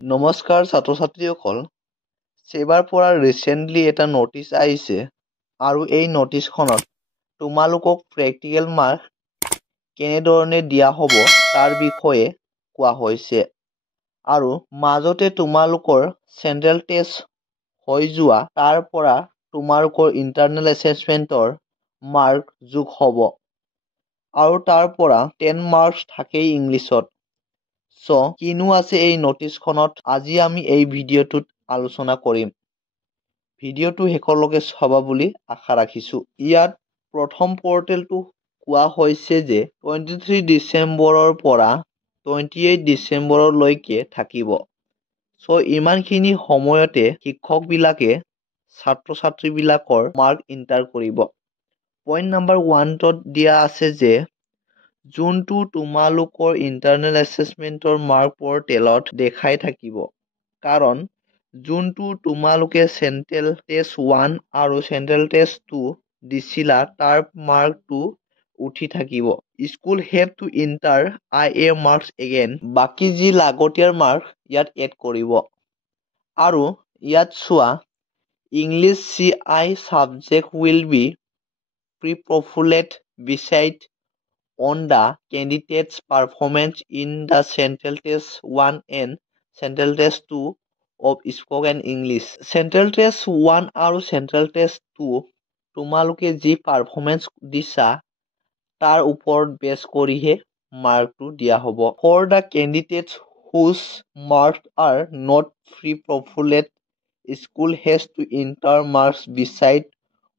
নমস্কাৰ ছাত্ৰ-ছাত্ৰীসকল, সেবাৰ পৰা ৰিসেন্টলি এটা নোটিছ আহিছে আৰু এই নোটিছখনত তোমালোকক প্ৰেক্টিকেল মাৰ্ক কেনেধৰণে দিয়া হ'ব তাৰ বিষয়ে কোৱা হৈছে আৰু মাজতে তোমালোকৰ চেন্ট্ৰেল টেষ্ট হৈ যোৱা তাৰ পৰা তোমালোকৰ ইণ্টাৰনেল এছেছমেণ্টৰ মাৰ্ক যোগ হ'ব আৰু তাৰ পৰা 10 মাৰ্কছ থাকেই ইংলিছত। কিনো আছে এই নোটিছখনত আজি আমি এই ভিডিঅ'টোত আলোচনা কৰিম। ভিডিঅ'টো শেষলৈকে চাবা বুলি আশা ৰাখিছোঁ। ইয়াত প্ৰথম পৰ্টেলটো কোৱা হৈছে যে 23 ডিচেম্বৰৰ পৰা 28 ডিচেম্বৰলৈকে থাকিব। ইমানখিনি সময়তে শিক্ষকবিলাকে ছাত্ৰ-ছাত্ৰীবিলাকৰ মাৰ্ক ইণ্টাৰ কৰিব। পইণ্ট নম্বৰ 1ত দিয়া আছে যে যোনটো তোমালোকৰ ইণ্টাৰনেল এছেছমেণ্টৰ মাৰ্ক পৰ্টেলত দেখাই থাকিব, কাৰণ যোনটো তোমালোকে চেন্ট্ৰেল টেষ্ট 1 আৰু চেন্ট্ৰেল টেষ্ট 2 দিছিলা তাৰ মাৰ্কটো উঠি থাকিব। School have to inter IA marks again. বাকী যি লাগতিয়াল মাৰ্ক ইয়াত এড কৰিব। আৰু ইয়াত চোৱা, English CI subject will be pre-populated beside on the candidate's performance in the Central Test 1 and Central Test 2 of Spoken English. Central Test 1 আৰু Central Test 2 তোমালোকে যি পাৰফৰ্মেন্স দিছা তাৰ ওপৰত বেছ কৰিহে মাৰ্কটো দিয়া হ'ব। For the candidates whose marks are not pre-populated, school has to enter marks beside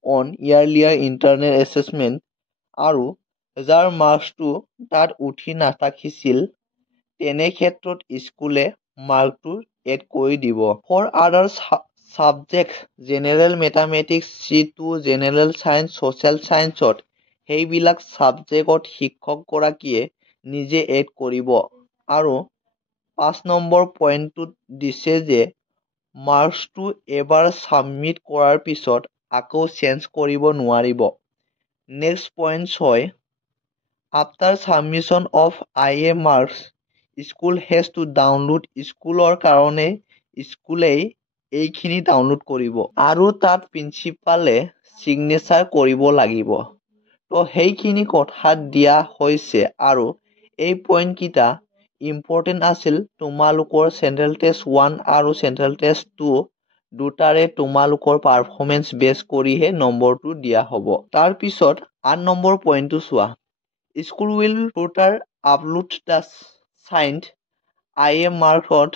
on earlier internal assessment আৰু যাৰ মাৰ্কছটো তাত উঠি নাথাকিছিল তেনে ক্ষেত্ৰত স্কুলে মাৰ্কটো এড কৰি দিব। For other subject general mathematics, C2, general science, social চায়েন্সত সেইবিলাক ছাবজেক্টত শিক্ষকগৰাকীয়ে নিজে এড কৰিব। আৰু 5 নম্বৰ পইণ্টটোত দিছে যে মাৰ্কছটো এবাৰ ছাবমিট কৰাৰ পিছত আকৌ চেঞ্জ কৰিব নোৱাৰিব। Next point 6, after submission of IA marks, school has to download. স্কুলৰ কাৰণে স্কুলেই এইখিনি ডাউনলোড কৰিব আৰু তাত প্ৰিন্সিপালে ছিগনেচাৰ কৰিব লাগিব। সেইখিনি কথা দিয়া হৈছে আৰু এই পইণ্টকেইটা ইম্পৰ্টেণ্ট আছিল। তোমালোকৰ চেন্ট্ৰেল টেষ্ট 1 আৰু চেন্ট্ৰেল টেষ্ট 2 দুটাৰে তোমালোকৰ পাৰফৰ্মেন্স বেছ কৰিহে নম্বৰটো দিয়া হ'ব। তাৰ পিছত 8 নম্বৰ পইণ্টটো চোৱা, school will further upload the signed IA মাৰ্কত।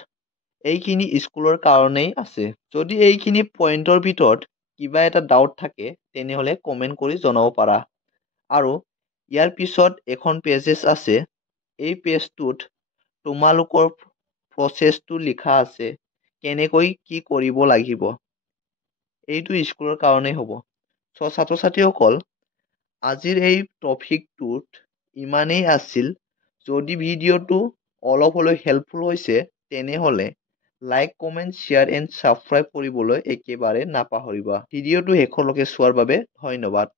এইখিনি স্কুলৰ কাৰণেই আছে। যদি এইখিনি পইণ্টৰ ভিতৰত কিবা এটা ডাউট থাকে তেনেহ'লে কমেণ্ট কৰি জনাব পাৰা। আৰু ইয়াৰ পিছত এখন পেজেছ আছে। এই পেজটোত তোমালোকৰ প্ৰচেছটো লিখা আছে, কেনেকৈ কি কৰিব লাগিব। এইটো স্কুলৰ কাৰণেই হ'ব। ছাত্ৰ-ছাত্ৰীসকল, আজিৰ এই টপিকটোত ইমানেই আছিল। যদি ভিডিঅ'টো অলপ হ'লেও হেল্পফুল হৈছে তেনেহ'লে like, comment, share and subscribe কৰিবলৈ একেবাৰে নাপাহৰিবা। ভিডিঅ'টো শেষলৈকে চোৱাৰ বাবে ধন্যবাদ।